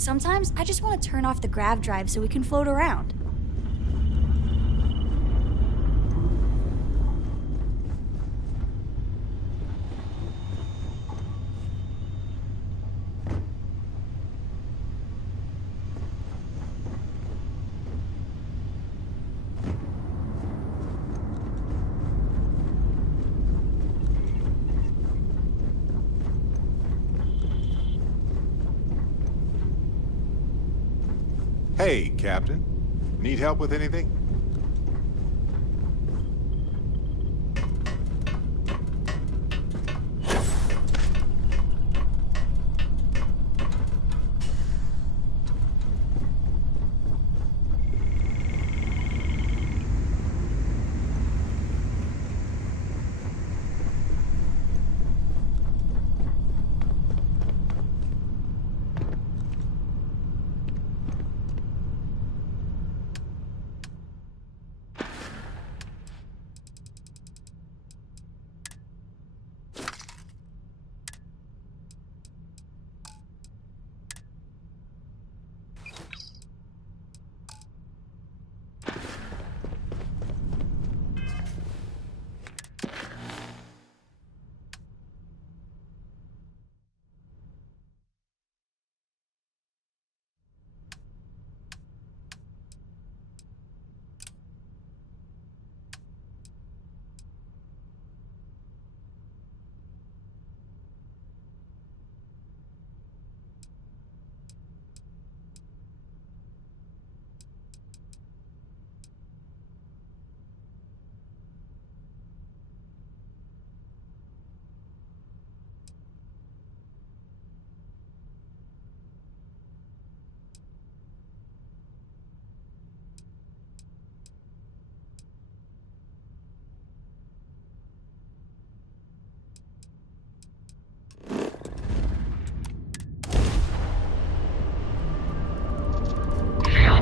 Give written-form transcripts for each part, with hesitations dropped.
Sometimes I just want to turn off the grav drive so we can float around. Hey, Captain. Need help with anything?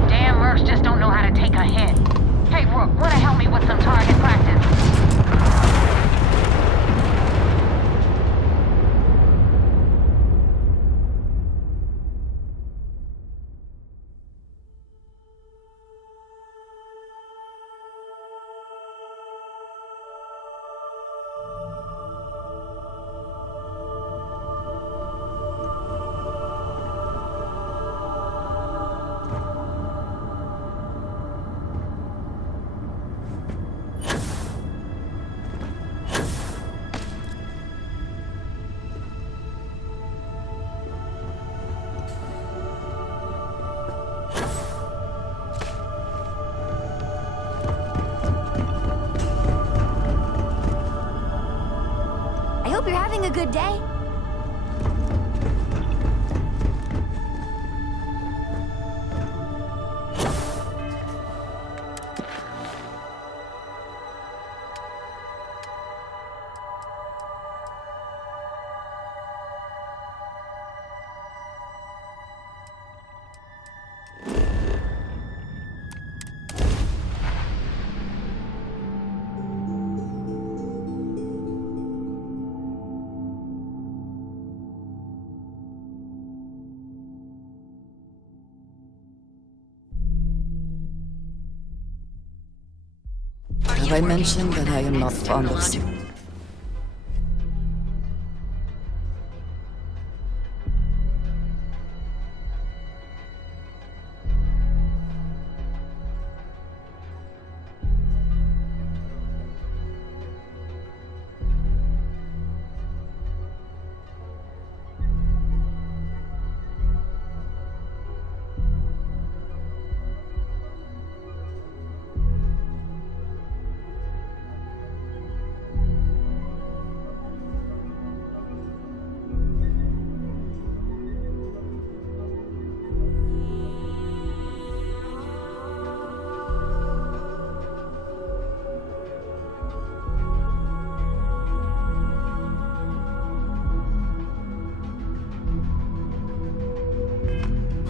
Damn mercs just don't know how to take a hit. Hey, Rook, wanna help me with some target practice? I hope you're having a good day. Have I mentioned that I am not fond of soup?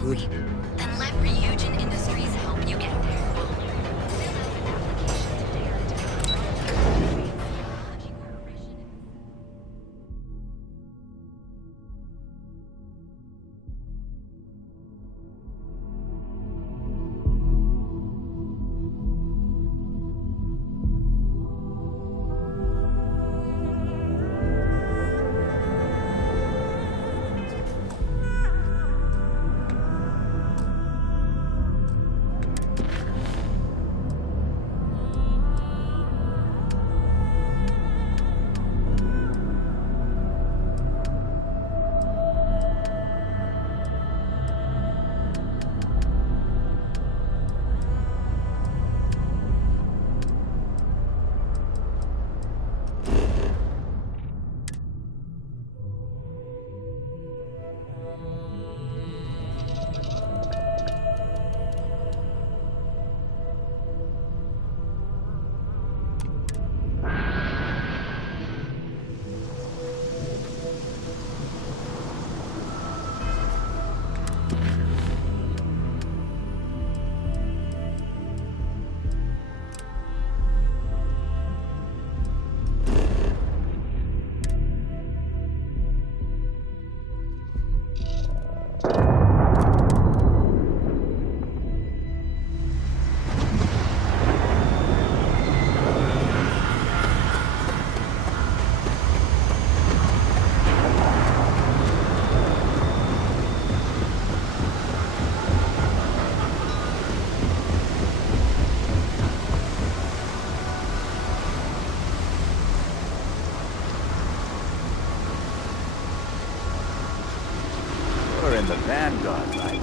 Good. Then let Ryujin Industries help you get there. in the Vanguard, right?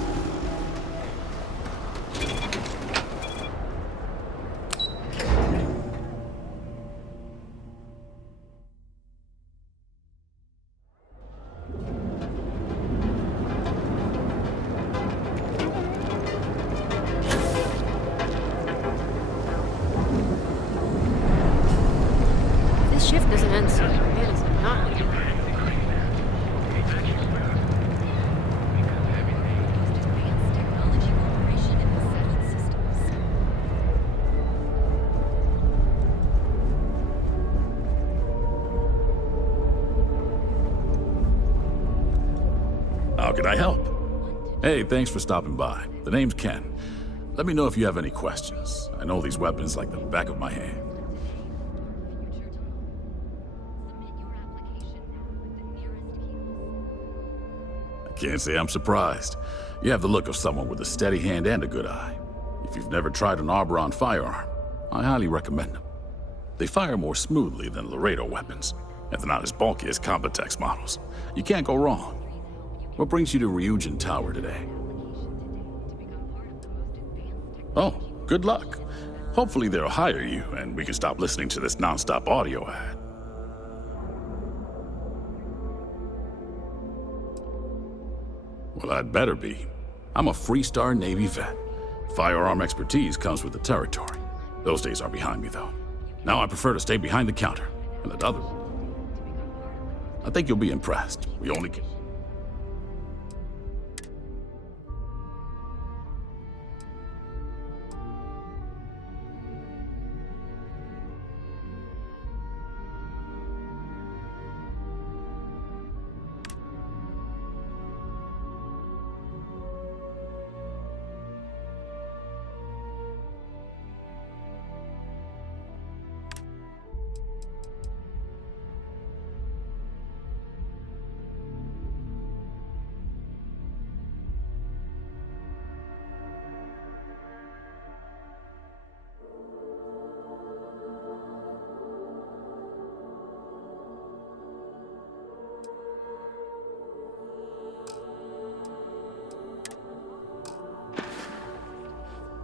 This shift doesn't end soon. Man, it's not leaving. Advanced technology operation in the settled systems. How can I help? Hey, thanks for stopping by. The name's Ken. Let me know if you have any questions. I know these weapons like the back of my hand. I can't say I'm surprised. You have the look of someone with a steady hand and a good eye. If you've never tried an Arberon firearm, I highly recommend them. They fire more smoothly than Laredo weapons, and they're not as bulky as Combatex models. You can't go wrong. What brings you to Ryujin Tower today? Oh, good luck. Hopefully they'll hire you, and we can stop listening to this non-stop audio ad. Well, I'd better be. I'm a Freestar Navy vet. Firearm expertise comes with the territory. Those days are behind me, though. Now I prefer to stay behind the counter and let others. I think you'll be impressed. We only get...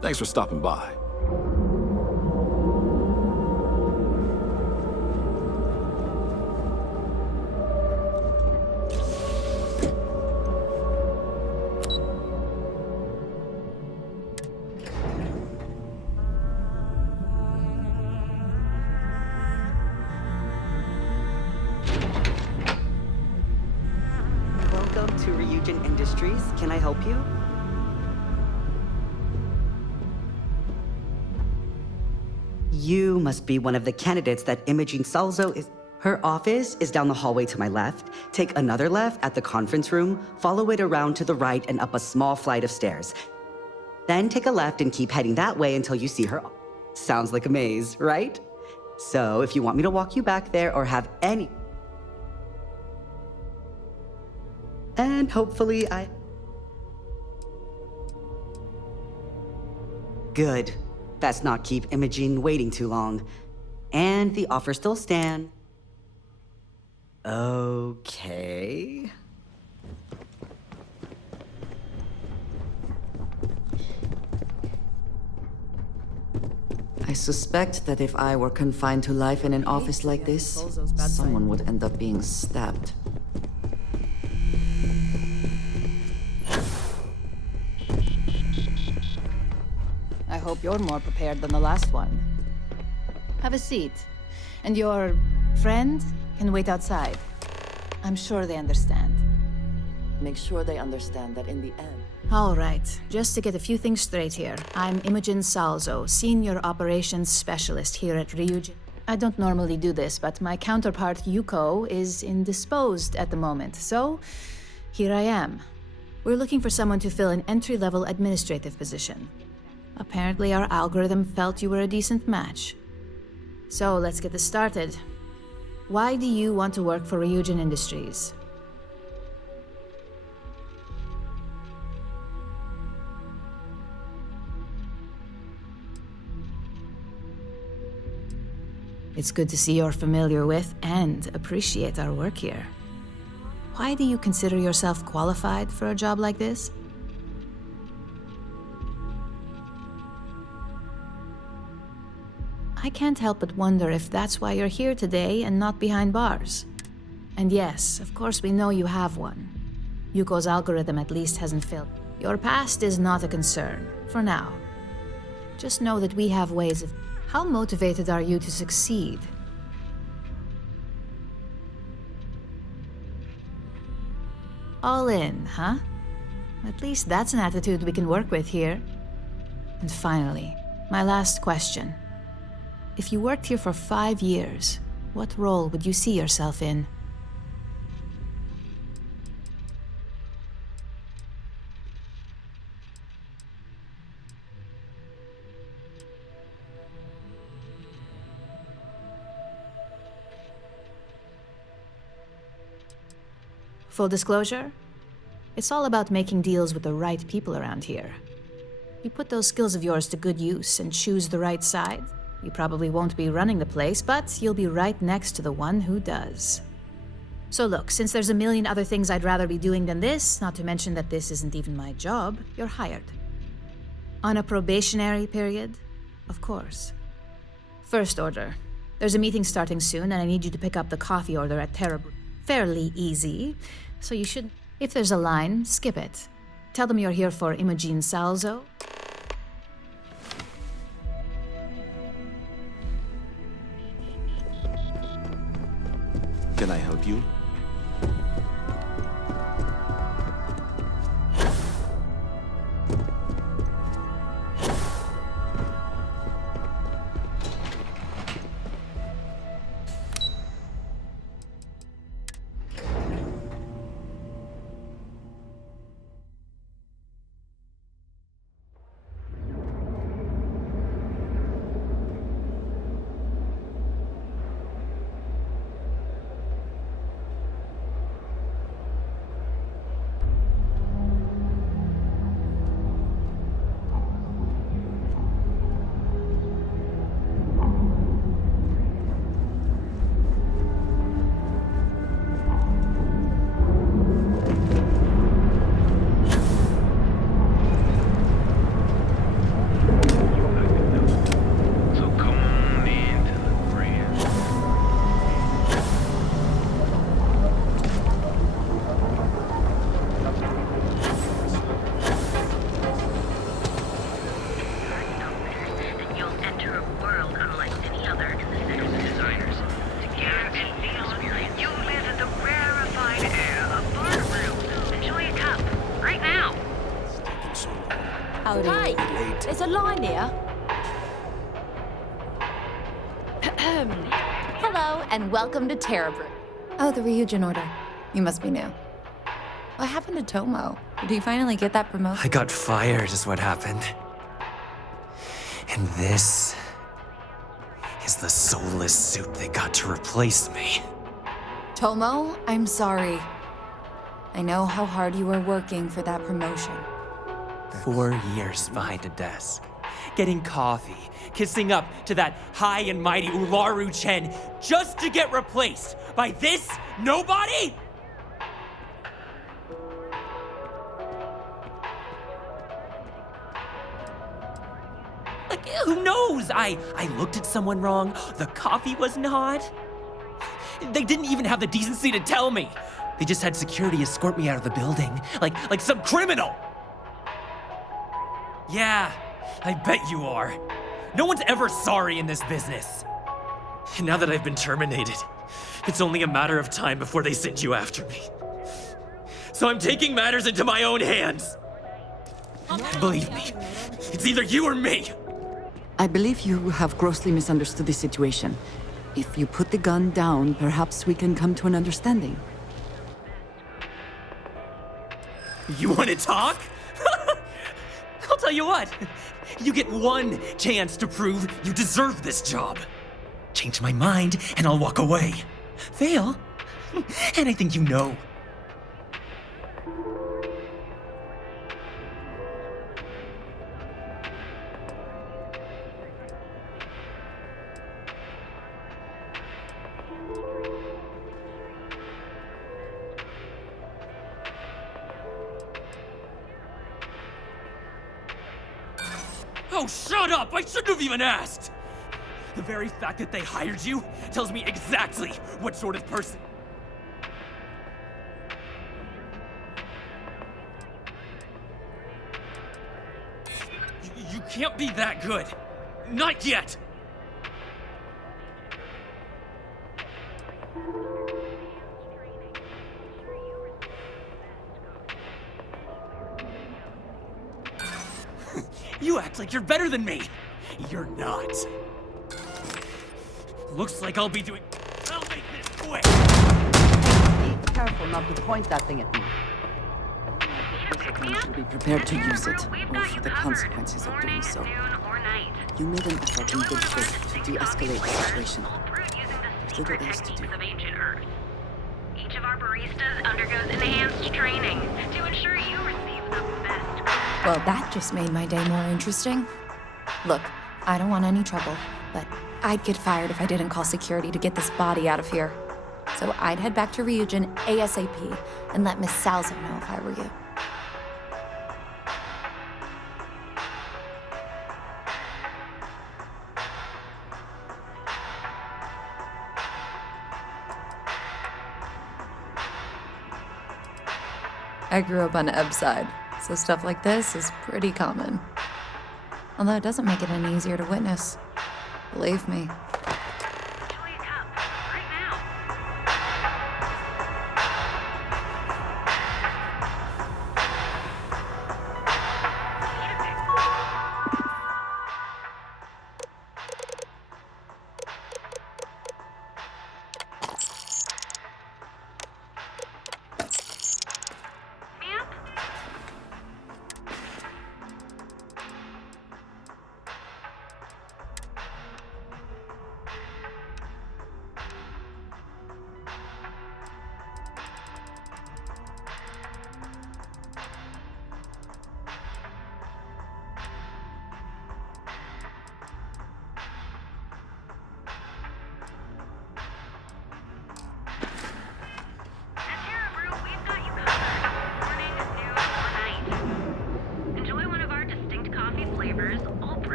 Thanks for stopping by. Welcome to Ryujin Industries. Can I help you? You must be one of the candidates that Imogene Salzo is... Her office is down the hallway to my left. Take another left at the conference room, follow it around to the right and up a small flight of stairs. Then take a left and keep heading that way until you see her. Sounds like a maze, right? So if you want me to walk you back there or have any... And hopefully Good. Best not keep Imogene waiting too long. And the offer still stands. Okay. I suspect that if I were confined to life in an office like this, someone would end up being stabbed. I hope you're more prepared than the last one. Have a seat. And your friend can wait outside. I'm sure they understand. Make sure they understand that in the end... All right, just to get a few things straight here. I'm Imogen Salzo, Senior Operations Specialist here at Ryujin. I don't normally do this, but my counterpart, Yuko, is indisposed at the moment, so here I am. We're looking for someone to fill an entry-level administrative position. Apparently our algorithm felt you were a decent match. So let's get this started. Why do you want to work for Ryujin Industries? It's good to see you're familiar with and appreciate our work here. Why do you consider yourself qualified for a job like this? I can't help but wonder if that's why you're here today and not behind bars. And yes, of course we know you have one. Yuko's algorithm at least hasn't failed. Your past is not a concern, for now. Just know that we have ways of... How motivated are you to succeed? All in, huh? At least that's an attitude we can work with here. And finally, my last question. If you worked here for 5 years, what role would you see yourself in? Full disclosure, it's all about making deals with the right people around here. You put those skills of yours to good use and choose the right side, you probably won't be running the place, but you'll be right next to the one who does. So look, since there's a million other things I'd rather be doing than this, not to mention that this isn't even my job, you're hired. On a probationary period, of course. First order. There's a meeting starting soon, and I need you to pick up the coffee order at Terra Brew. Fairly easy, so you should... If there's a line, skip it. Tell them you're here for Imogen Salzo. Can I help you? Hey, there's a line here. Hello, and welcome to Terra Brew. Oh, the Ryujin order. You must be new. What happened to Tomo? Did he finally get that promotion? I got fired is what happened. And this is the soulless suit they got to replace me. Tomo, I'm sorry. I know how hard you were working for that promotion. 4 years behind a desk, getting coffee, kissing up to that high and mighty Ularu Chen, just to get replaced by this nobody? Like, who knows? I looked at someone wrong, the coffee wasn't hot. They didn't even have the decency to tell me. They just had security escort me out of the building, like some criminal. Yeah, I bet you are. No one's ever sorry in this business. And now that I've been terminated, it's only a matter of time before they send you after me. So I'm taking matters into my own hands. Believe me, it's either you or me. I believe you have grossly misunderstood the situation. If you put the gun down, perhaps we can come to an understanding. You want to talk? I'll tell you what. You get one chance to prove you deserve this job. Change my mind, and I'll walk away. Fail, and I think you know. Oh, shut up! I shouldn't have even asked! The very fact that they hired you tells me exactly what sort of person... You can't be that good. Not yet! You act like you're better than me! You're not. Looks like I'll be doing... I'll make this quick! Be careful not to point that thing at me. You should be prepared to use it, or for the consequences of doing so. You made an effort in good faith to de-escalate the situation. There's little else to do. Each of our baristas undergoes enhanced training to ensure you receive the best. Well, that just made my day more interesting. Look, I don't want any trouble, but I'd get fired if I didn't call security to get this body out of here. So I'd head back to Ryujin ASAP and let Miss Salzo know if I were you. I grew up on Eb's side, so stuff like this is pretty common. Although it doesn't make it any easier to witness. Believe me.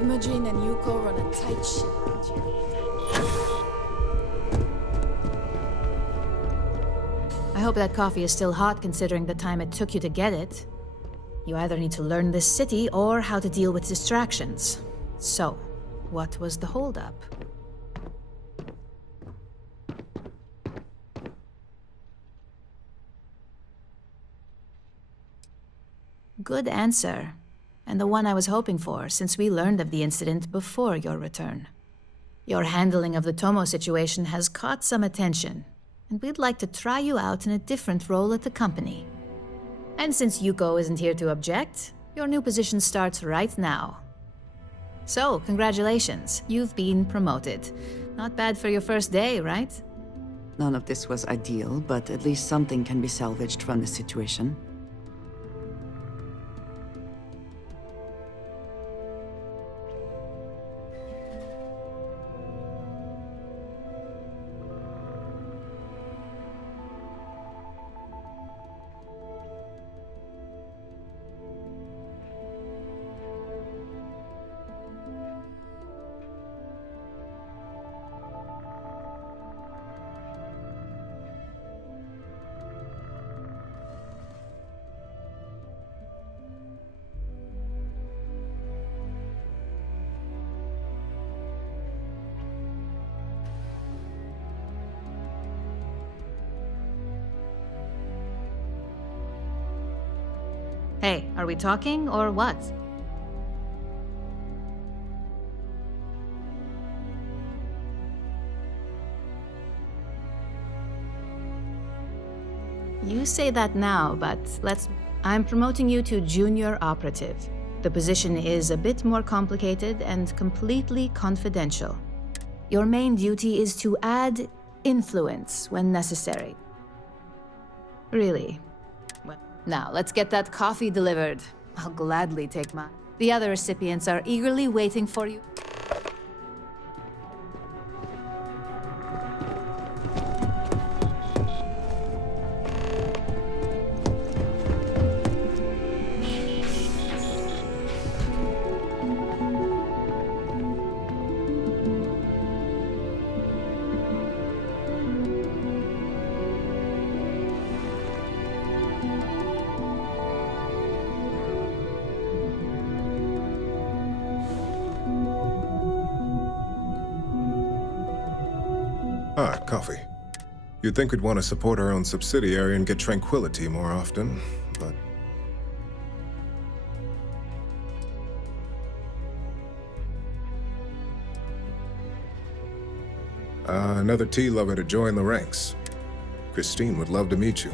Imogen and Yuko run a tight ship. I hope that coffee is still hot considering the time it took you to get it. You either need to learn this city or how to deal with distractions. So, what was the holdup? Good answer. And the one I was hoping for, since we learned of the incident before your return. Your handling of the Tomo situation has caught some attention, and we'd like to try you out in a different role at the company. And since Yuko isn't here to object, your new position starts right now. So, congratulations, you've been promoted. Not bad for your first day, right? None of this was ideal, but at least something can be salvaged from this situation. Hey, are we talking or what? You say that now, but I'm promoting you to junior operative. The position is a bit more complicated and completely confidential. Your main duty is to add influence when necessary. Really. Now, let's get that coffee delivered. I'll gladly take mine. The other recipients are eagerly waiting for you. Ah, coffee. You'd think we'd want to support our own subsidiary and get tranquility more often, but... another tea lover to join the ranks. Christine would love to meet you.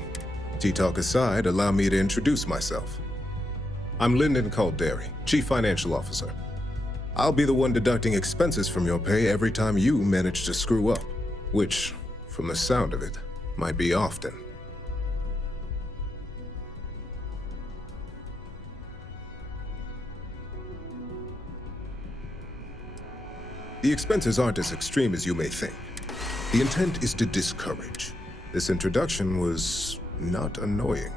Tea talk aside, allow me to introduce myself. I'm Lyndon Calderi, Chief Financial Officer. I'll be the one deducting expenses from your pay every time you manage to screw up. Which, from the sound of it, might be often. The expenses aren't as extreme as you may think. The intent is to discourage. This introduction was not annoying.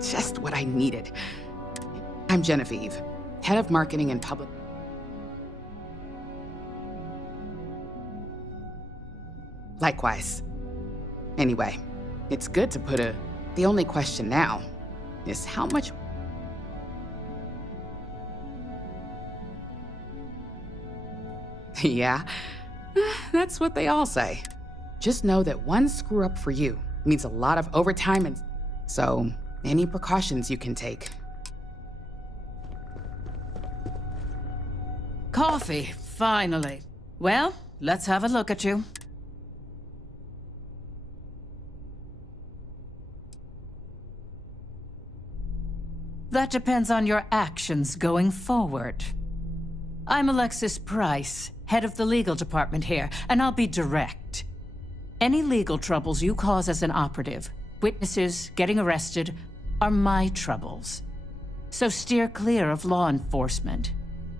Just what I needed. I'm Genevieve, head of marketing and public. Likewise. Anyway, it's good to put the only question now is how much... Yeah, that's what they all say. Just know that one screw up for you means a lot of overtime and... So, any precautions you can take. Coffee, finally. Well, let's have a look at you. That depends on your actions going forward. I'm Alexis Price, head of the legal department here, and I'll be direct. Any legal troubles you cause as an operative, witnesses getting arrested, are my troubles. So steer clear of law enforcement.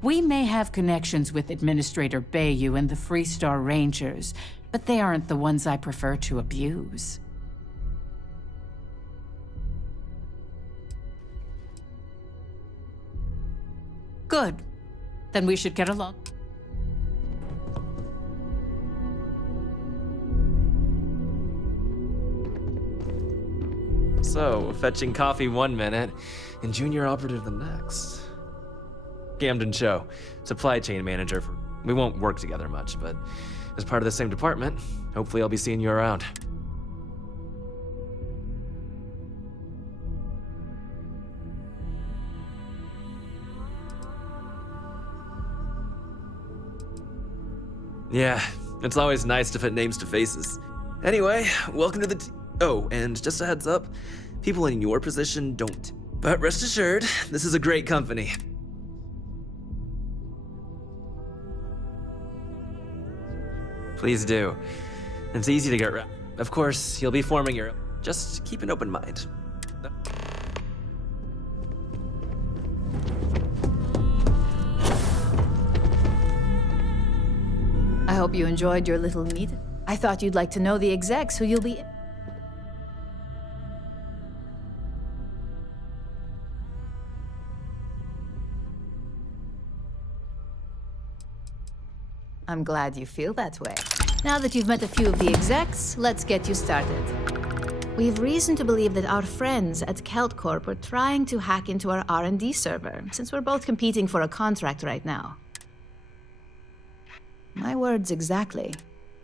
We may have connections with Administrator Bayou and the Freestar Rangers, but they aren't the ones I prefer to abuse. Good. Then we should get along. So, fetching coffee 1 minute and junior operative the next. Camden Cho, supply chain manager for... We won't work together much, but as part of the same department, hopefully I'll be seeing you around. Yeah, it's always nice to put names to faces. Anyway, welcome to the oh, and just a heads up, people in your position don't. But rest assured, this is a great company. Please do. It's easy to get around. Of course, you'll be forming your... Just keep an open mind. I hope you enjoyed your little meet. I thought you'd like to know the execs who you'll be... I'm glad you feel that way. Now that you've met a few of the execs, let's get you started. We've reason to believe that our friends at Kelt Corp are trying to hack into our R&D server, since we're both competing for a contract right now. My words exactly.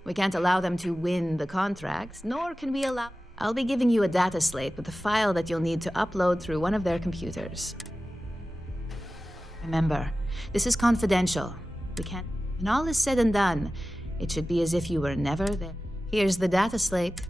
We can't allow them to win the contracts, nor can we allow... I'll be giving you a data slate with a file that you'll need to upload through one of their computers. Remember, this is confidential. We can't... When all is said and done, it should be as if you were never there. Here's the data slate.